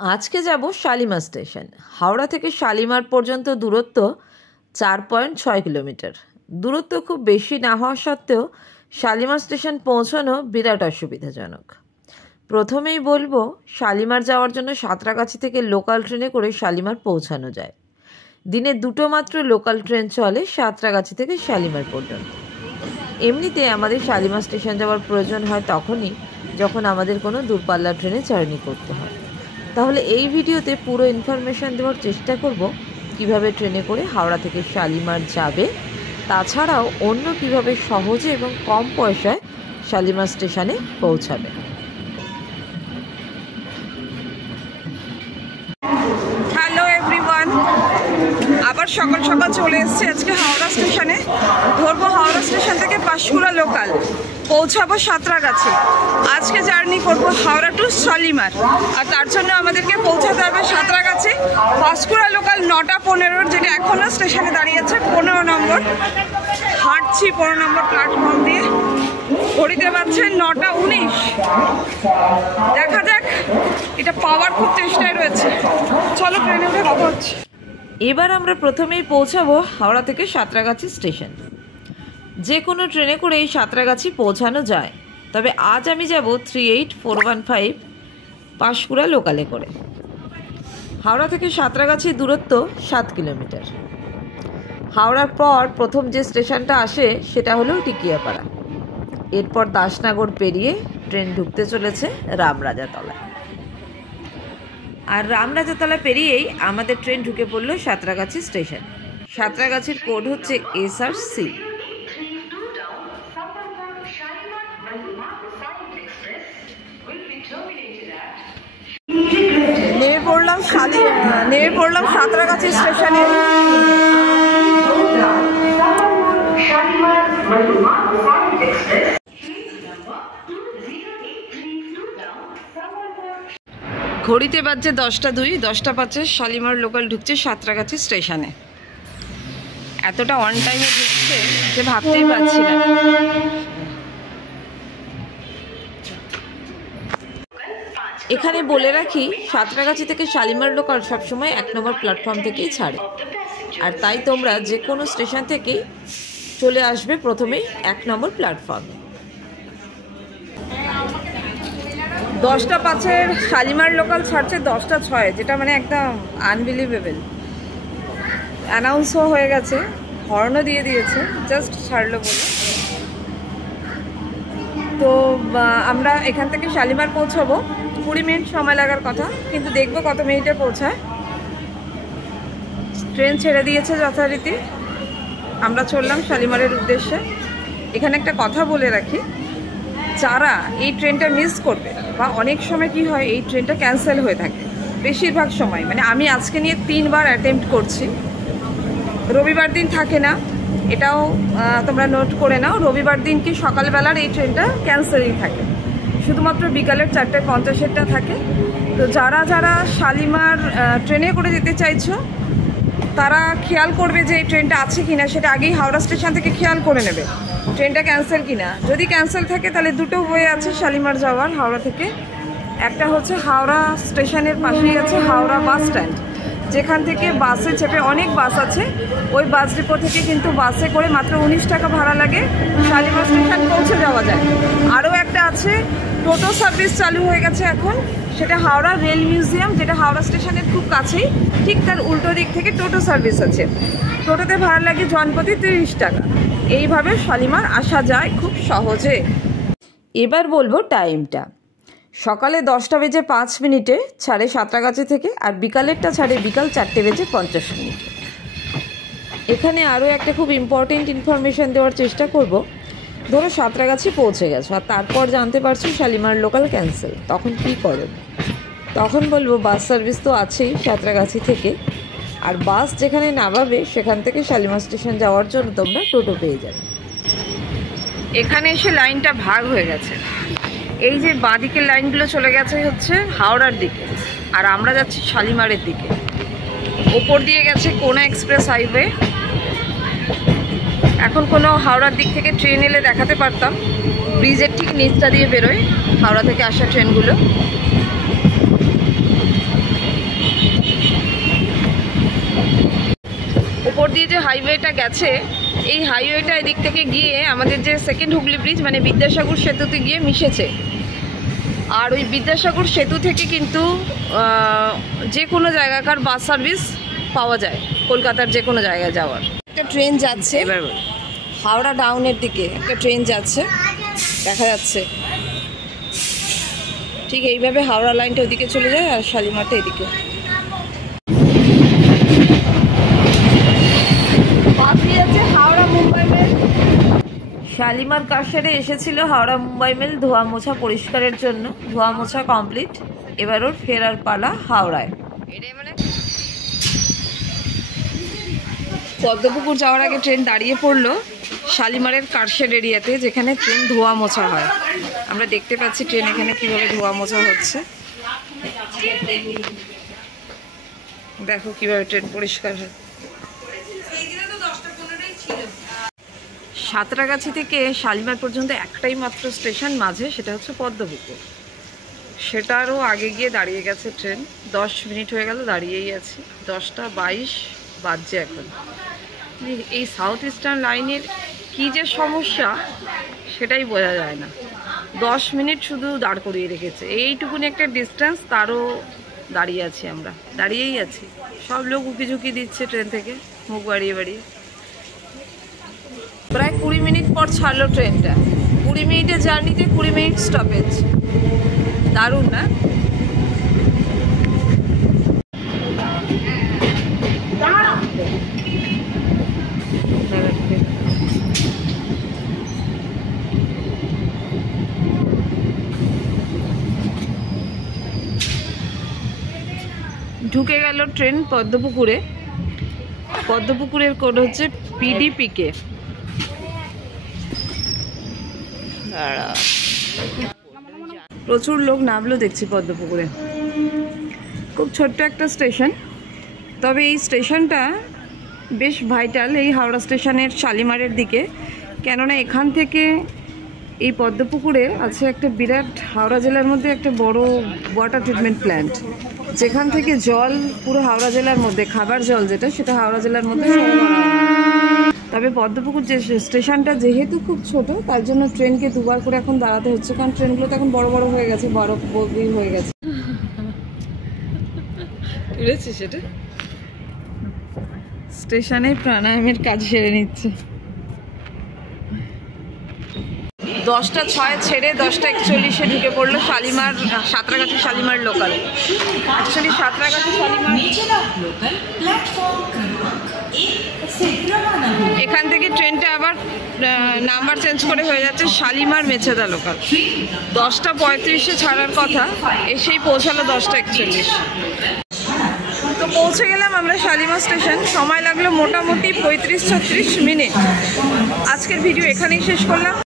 আজকে যাব শালিমার স্টেশন। হাওড়া থেকে শালিমার পর্যন্ত দূরত্ব 4.6 কিলোমিটার। দূরত্ব খুব বেশি না হওয়া সত্ত্বেও শালিমার স্টেশন পৌঁছানো বিরাট অসুবিধাজনক। প্রথমেই বলবো, শালিমার যাওয়ার জন্য সাঁতরাগাছি থেকে লোকাল ট্রেনে করে শালিমার পৌঁছানো যায়। দিনে দুটো মাত্র লোকাল ট্রেন চলে সাঁতরাগাছি থেকে শালিমার পর্যন্ত। এমনিতে আমাদের শালিমার স্টেশন যাওয়ার প্রয়োজন হয় তখনই যখন আমাদের কোনো দূরপাল্লার ট্রেনে জার্নি করতে হয়। তাহলে এই ভিডিওতে পুরো ইনফরমেশান দেওয়ার চেষ্টা করব কিভাবে ট্রেনে করে হাওড়া থেকে শালিমার যাবে, তাছাড়াও অন্য কিভাবে সহজে এবং কম পয়সায় শালিমার স্টেশনে পৌঁছাবে। হ্যালো এভরিওয়ান, আবার সকাল সকাল চলে এসেছি আজকে হাওড়া স্টেশনে। ধরবো হাওড়া স্টেশন থেকে পাঁশকুড়া লোকাল, পৌঁছাবো সাঁতরাগাছি। আজকে জার্নি করব হাওড়া টু শালিমার, আর তার জন্য আমাদেরকে পৌঁছাতে হবে সাঁতরাগাছি। পাঁশকুড়া লোকাল 9টা 15, যেটা এখনও স্টেশনে দাঁড়িয়ে আছে 15 নম্বর। হাঁটছি 15 নম্বর প্ল্যাটফর্ম দিয়ে, ঘড়িতে পাচ্ছে 9টা 19। দেখা যাক, এটা পাওয়ার খুব চেষ্টায় রয়েছে। চলো ট্রেনে উঠে কথা হচ্ছে। এবার আমরা প্রথমেই পৌঁছাবো হাওড়া থেকে সাঁতরাগাছি স্টেশন। যে কোনো ট্রেনে করে এই সাঁতরাগাছি পৌঁছানো যায়, তবে আজ আমি যাব 38415 পাঁশকুড়া লোকালে করে। হাওড়া থেকে সাঁতরাগাছির দূরত্ব 7 কিলোমিটার। হাওড়ার পর প্রথম যে স্টেশনটা আসে সেটা হলো টিকিয়াপাড়া। এরপর দাসনগর পেরিয়ে ট্রেন ঢুকতে চলেছে রামরাজাতলায়, আর রামরাজাতলা পেরিয়েই আমাদের ট্রেন ঢুকে পড়লো সাঁতরাগাছি স্টেশন। সাঁতরাগাছির কোড হচ্ছে SRC। নেমে পড়লাম সাঁতরাগাছি স্টেশনে। ঘড়িতে বাজছে 10টা 2, 10টা 5 শালিমার লোকাল ঢুকছে সাঁতরাগাছি স্টেশনে। এতটা অন টাইমে ঢুকছে যে ভাবতেই পারছি না। এখানে বলে রাখি, সাঁতরাগাছি থেকে শালিমার লোকাল সবসময় 1 নম্বর প্ল্যাটফর্ম থেকেই ছাড়ে, আর তাই তোমরা যে কোনো স্টেশন থেকেই চলে আসবে প্রথমেই 1 নম্বর প্ল্যাটফর্মে। 10টা 5 শালিমার লোকাল ছাড়ছে 10টা 6, যেটা মানে একদম আনবিলিভেবল। অ্যানাউন্সও হয়ে গেছে, হর্নও দিয়ে দিয়েছে, জাস্ট ছাড়লো বলে। তো আমরা এখান থেকে শালিমার পৌঁছাবো। 20 মিনিট সময় লাগার কথা, কিন্তু দেখবো কত মিনিটে পৌঁছায়। ট্রেন ছেড়ে দিয়েছে যথারীতি, আমরা চললাম শালিমারের উদ্দেশ্যে। এখানে একটা কথা বলে রাখি, যারা এই ট্রেনটা মিস করবে, বা অনেক সময় কি হয় এই ট্রেনটা ক্যান্সেল হয়ে থাকে, বেশিরভাগ সময়, মানে আমি আজকে নিয়ে 3বার অ্যাটেম্প্ট করছি। রবিবার দিন থাকে না, এটাও তোমরা নোট করে নাও। রবিবার দিন কি সকালবেলার এই ট্রেনটা ক্যান্সেলই থাকে, শুধুমাত্র বিকালের 4:50 থাকে। তো যারা যারা শালিমার ট্রেনে করে যেতে চাইছো, তারা খেয়াল করবে যে এই ট্রেনটা আছে কিনা, সেটা আগেই হাওড়া স্টেশন থেকে খেয়াল করে নেবে ট্রেনটা ক্যান্সেল কিনা। যদি ক্যান্সেল থাকে তাহলে দুটো ওয়ে আছে শালিমার যাওয়ার হাওড়া থেকে। একটা হচ্ছে হাওড়া স্টেশনের পাশেই আছে হাওড়া বাস স্ট্যান্ড, যেখান থেকে বাসে চেপে, অনেক বাস আছে, ওই বাস ডিপো থেকে কিন্তু বাসে করে মাত্র 19 টাকা ভাড়া লাগে, শালিমার স্টেশন পৌঁছে যাওয়া যায়। আরও একটা আছে, টোটো সার্ভিস চালু হয়ে গেছে এখন, সেটা হাওড়া রেল মিউজিয়াম, যেটা হাওড়া স্টেশনের খুব কাছেই, ঠিক তার উল্টো দিক থেকে টোটো সার্ভিস আছে। টোটোতে ভাড়া লাগে জনপ্রতি 30 টাকা। এইভাবে শালিমার আসা যায় খুব সহজে। এবার বলবো টাইমটা। সকালে 10:05 ছাড়ে সাঁতরাগাছি থেকে, আর বিকালেরটা ছাড়ে বিকাল 4:50। এখানে আরও একটা খুব ইম্পর্টেন্ট ইনফরমেশান দেওয়ার চেষ্টা করব। ধরো সাঁতরাগাছি পৌঁছে গেছো, আর তারপর জানতে পারছো শালিমার লোকাল ক্যান্সেল, তখন কি করো? তখন বলবো বাস সার্ভিস তো আছেই সাঁতরাগাছি থেকে, আর বাস যেখানে নামাবে সেখান থেকে শালিমার স্টেশন যাওয়ার জন্য তোমরা টোটো পেয়ে যাবে। এখানে এসে লাইনটা ভাগ হয়ে গেছে, এই যে বাঁদিকের লাইনগুলো চলে গেছে হচ্ছে হাওড়ার দিকে, আর আমরা যাচ্ছি শালিমারের দিকে। ওপর দিয়ে গেছে কোনা এক্সপ্রেস হাইওয়ে। এখন কোনো হাওড়ার দিক থেকে ট্রেন এলে দেখাতে পারতাম, ব্রিজের ঠিক নিচটা দিয়ে বেরোয় হাওড়া থেকে আসা ট্রেনগুলো। হাইওয়েটা গেছে, এই হাইওয়েটা এদিক থেকে গিয়ে আমাদের যে সেকেন্ড হুগলি ব্রিজ মানে বিদ্যাসাগর সেতুতে গিয়ে মিশেছে। আর ওই বিদ্যাসাগর সেতু থেকে কিন্তু যে কোনো জায়গাকার বাস সার্ভিস পাওয়া যায় কলকাতার যে কোনো জায়গায় যাওয়ার। একটা ট্রেন যাচ্ছে এবার হাওড়া ডাউনের দিকে, একটা ট্রেন যাচ্ছে দেখা যাচ্ছে। ঠিক এইভাবে হাওড়া লাইনটা ওদিকে চলে যায় আর শালিমারটা এদিকে। হাওড়া মুম্বাই মেল, শালিমার কারশেডে এসেছিল হাওড়া মুম্বাই মেল ধোয়া মোছা পরিষ্কারের জন্য। ধোয়া মোছা কমপ্লিট, এবার ওর ফেরার পালা হাওড়ায়। পদ্মপুকুর যাওয়ার আগে ট্রেন দাঁড়িয়ে পড়লো শালিমারের কারশেড এরিয়াতে, যেখানে ট্রেন ধোয়া মোছা হয়। আমরা দেখতে পাচ্ছি ট্রেন এখানে কিভাবে ধোয়া মোছা হচ্ছে। দেখো কিভাবে ট্রেন পরিষ্কার হয়। সাঁতরাগাছি থেকে শালিমার পর্যন্ত একটাই মাত্র স্টেশন মাঝে, সেটা হচ্ছে পদ্মপুকুর। সেটারও আগে গিয়ে দাঁড়িয়ে গেছে ট্রেন। 10 মিনিট হয়ে গেল দাঁড়িয়েই আছি, 10টা 22 বাজছে এখন। এই সাউথ ইস্টার্ন লাইনের কী যে সমস্যা সেটাই বোঝা যায় না। 10 মিনিট শুধু দাঁড় করিয়ে রেখেছে, এইটুকুনি একটা ডিস্টেন্স, তারও দাঁড়িয়ে আছি আমরা, দাঁড়িয়েই আছি। সব লোক উকি ঝুঁকি দিচ্ছে ট্রেন থেকে মুখ বাড়িয়ে বাড়িয়ে। প্রায় 20 মিনিট পর ছাড়লো ট্রেনটা। 20 মিনিটের জার্নিতে 20 মিনিট স্টপেজ। দারুণ না? ঢুকে গেল ট্রেন পদ্মপুকুরে। পদ্মপুকুরের কোড হচ্ছে PDPK। প্রচুর লোক নামলো দেখছি পদ্মপুকুরে। খুব ছোট্ট একটা স্টেশন, তবে এই স্টেশনটা বেশ ভাইটাল এই হাওড়া স্টেশনের শালিমারের দিকে। কেননা এখান থেকে এই পদ্মপুকুরে আছে একটা বিরাট, হাওড়া জেলার মধ্যে একটা বড় ওয়াটার ট্রিটমেন্ট প্ল্যান্ট, যেখান থেকে জল পুরো হাওড়া জেলার মধ্যে, খাবার জল যেটা, সেটা হাওড়া জেলার মধ্যে সরবরাহ হয়। তবে পদ্মপুকুর যে স্টেশনটা যেহেতু খুব ছোট, তার জন্য ট্রেনকে দুবার করে এখন দাঁড়াতে হচ্ছে, কারণ ট্রেনগুলো তো এখন বড় বড় হয়ে গেছে, বড় বগি হয়ে গেছে। সেটা স্টেশনে প্রাণায়ামের কাজ সেরে নিচ্ছে। 10টা 6 ছেড়ে 10টা 41-এ ঢুকে পড়লো শালিমার, সাঁতরাগাছি শালিমার লোকাল। অ্যাকচুয়ালি সাঁতরাগাছি শালিমার এখান থেকে ট্রেনটা আবার নাম্বার চেঞ্জ করে হয়ে যাচ্ছে শালিমার মেছেদা লোকাল। 10টা 35-এ ছাড়ার কথা, এসেই পৌঁছালো 10টা 41। তো পৌঁছে গেলাম আমরা শালিমার স্টেশন। সময় লাগলো মোটামুটি 35-36 মিনিট। আজকের ভিডিও এখানেই শেষ করলাম।